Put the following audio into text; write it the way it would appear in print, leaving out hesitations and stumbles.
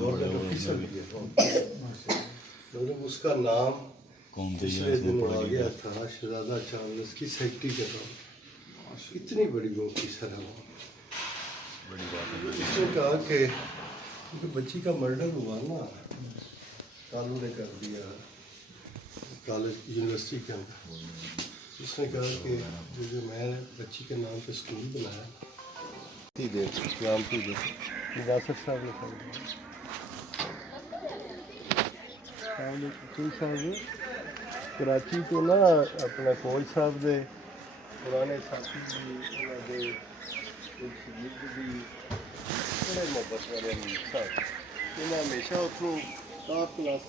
Government officer भी है मतलब उसका नाम पिछले दिनों आ गया था शहजादा चार्ल्स की सेक्रेटरी के तौर। इतनी बड़ी ऑफिसर है वो। उसने कहा कि बच्ची का मर्डर हुआ ना, कालू ने कर दिया कॉलेज यूनिवर्सिटी के अंदर। उसने कहा कि जो मैं बच्ची के नाम पे स्कूल बनाया नाम की निवासक साहब ने कर दिया। साहब कराची तो ना अपना फौज साहब दे पुराने साथी भी बड़े मोहब्बत वाले साहब हमेशा उसको टॉप क्लास